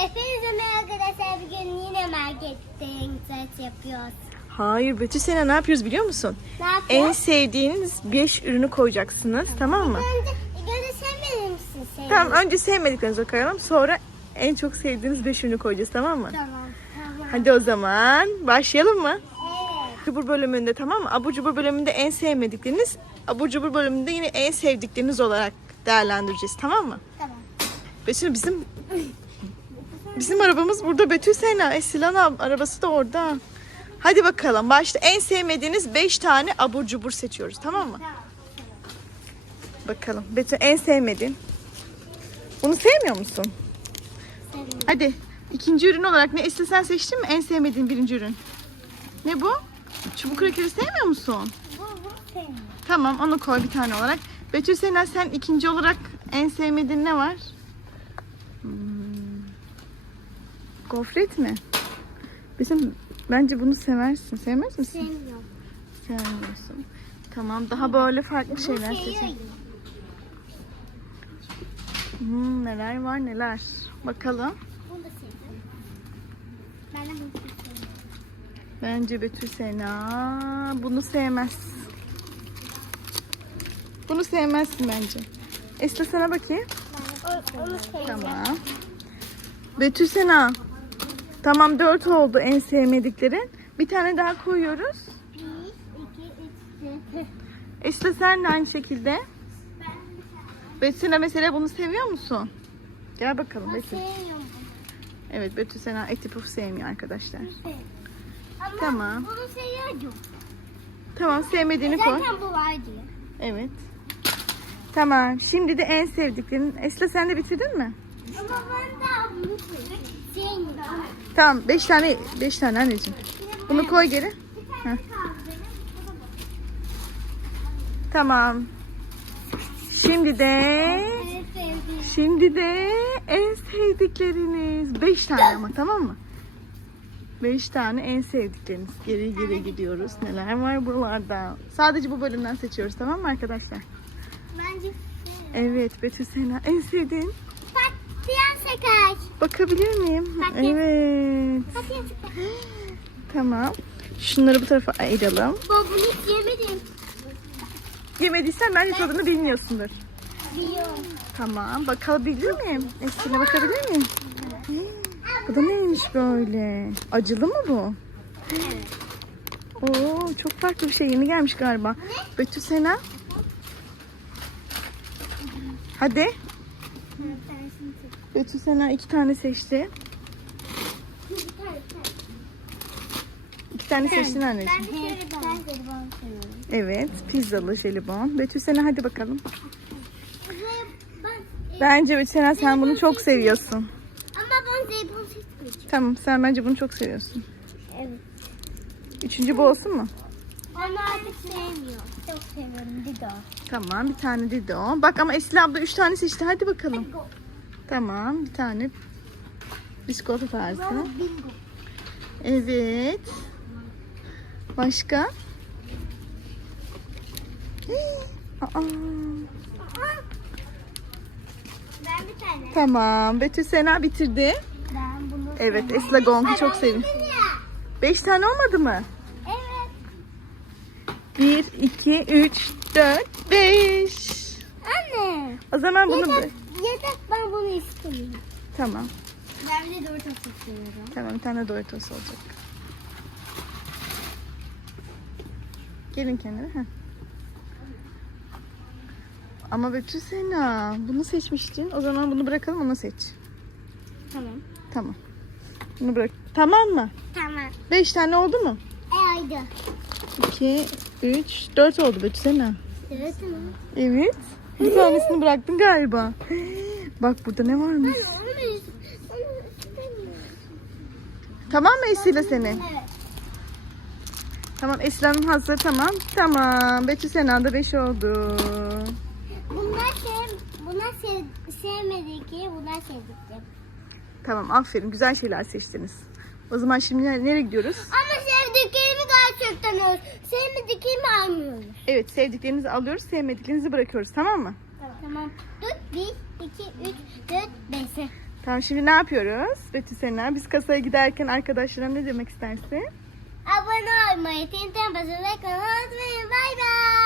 Hepinize merhaba arkadaşlar. Bugün yine marketten saç yapıyoruz. Hayır Betül Sena ne yapıyoruz biliyor musun? Ne En yapıyoruz? sevdiğiniz 5 ürünü koyacaksınız tamam mı? Önce, önce sen benim misin sen? Tamam önce sevmediklerinizi koyalım sonra en çok sevdiğiniz 5 ürünü koyacağız tamam mı? Tamam. Tamam. Hadi o zaman başlayalım mı? Evet. Cubur bölümünde tamam mı? Abur cubur bölümünde en sevmedikleriniz, abur cubur bölümünde yine en sevdikleriniz olarak değerlendireceğiz tamam mı? Tamam. Betül bizim bizim arabamız burada Betül Sena. Ab- arabası da orada. Hadi bakalım başta en sevmediğiniz 5 tane abur cubur seçiyoruz tamam mı? Bakalım Betül en sevmediğin. Bunu sevmiyor musun? Seviyorum. Hadi ikinci ürün olarak ne istesen seçtin mi? En sevmediğin birinci ürün. Ne bu? Çubuk krakeri sevmiyor musun? Bu, bu sevmiyorum. Tamam onu koy bir tane olarak. Betül Sena sen ikinci olarak en sevmediğin ne var? Hmm. Gofret mi? Bizim bence bunu seversin. Sevmez misin? Sevmiyorum. Sevmiyorsun. Tamam daha böyle farklı şeyler Bu seçin. seviyorum. Hmm, neler var neler. Bakalım. Bunu da seviyorum. Ben de bunu seviyorum. Bence Betül Sena bunu sevmez. Bunu sevmezsin bence. Esra sana bakayım. Ben. Tamam. Betül Sena. Tamam dört oldu en sevmediklerin. Bir tane daha koyuyoruz. Bir, iki, üç, dört. Esra sen de aynı şekilde. Ben Betül Sena mesela bunu seviyor musun? Gel bakalım Betül. sevmiyorum. Evet Betül Sena eti puf sevmiyor arkadaşlar. Ama Tamam. bunu seviyordum. Tamam sevmediğini koy. Zaten bu vardı. Evet. Tamam. Şimdi de en sevdiklerin. Esra sen de bitirdin mi? Ama ben daha bunu sevmiyorum. Tamam. Beş tane. Beş tane anneciğim. Bunu koy geri. Tamam. Şimdi de şimdi de en sevdikleriniz. Beş tane ama tamam mı? Beş tane en sevdikleriniz. Geri geri gidiyoruz. Neler var buralarda? Sadece bu bölümden seçiyoruz tamam mı arkadaşlar? Bence Evet Betül Sena en sevdiğin. Patlayan sakar. Bakabilir miyim? Bakın. Evet. Sakar. Tamam. Şunları bu tarafa ayıralım. Baba bunu hiç yemedim. Yemediysen bence tadını bilmiyorsundur. Biliyorum. Tamam. Bakabilir miyim? Eskiне bakabilir miyim? Bu da neymiş böyle? Acılı mı bu? Evet. Oo, çok farklı bir şey. Yeni gelmiş galiba. Betül Sena. Hadi. Betül Sena iki tane seçti. İki tane seçtin anneciğim. Ben de jelibon. Evet. Pizzalı jelibon. Betül Sena hadi bakalım. E, Bence Betül Sena sen bunu çok seviyorsun. ama ben jelibon seçmeyeceğim. Tamam sen bence bunu çok seviyorsun. Evet. Üçüncü bu olsun mu? Onu artık sevmiyorum. Çok Dido. Tamam bir tane Dido. Bak ama Esra abla üç tane seçti. Hadi bakalım. Bingo. Tamam bir tane biskolata tarzı. Bingo. Evet. Başka? Hii, Aa, Ben bir tane. tamam. Betül Sena bitirdi. Ben bunu Evet. Esra Gong'u çok ya. Beş tane olmadı mı? 1, 2, 3, 4, 5. Anne. O zaman bunu... Yeter, yeter ben bunu istemiyorum. Tamam. Ben bir de Doritos istiyorum. Tamam bir tane Doritos olacak. Gelin kenara. Heh. Ama Betül Sena bunu seçmiştin. O zaman bunu bırakalım ama seç. Tamam. Tamam. Bunu bırak. Tamam mı? Tamam. Beş tane oldu mu? E, oldu. 2, 3, 4 oldu Betüs? Evet mi? Evet. Bir tanesini bıraktın galiba. Bak burada ne varmış. Tamam mı Esile seni? Evet. Tamam Eslan'ın hazır tamam. Tamam. Betü Sena 5 oldu. Bunlar sev, bunlar sev, sevmedikleri, bunlar sevdikleri. Tamam aferin. Güzel şeyler seçtiniz. O zaman şimdi nereye gidiyoruz? Ama sevdiklerimi alıyoruz. Sevmediklerimi almıyoruz. Evet sevdiklerinizi alıyoruz. Sevmediklerinizi bırakıyoruz tamam mı? Tamam. tamam. Dur. Bir, iki, üç, dört, beş. Tamam şimdi ne yapıyoruz Betül Sena? Biz kasaya giderken arkadaşlarına ne demek istersin? Abone olmayı, tintin basın ve kanalı unutmayın. Bay bay.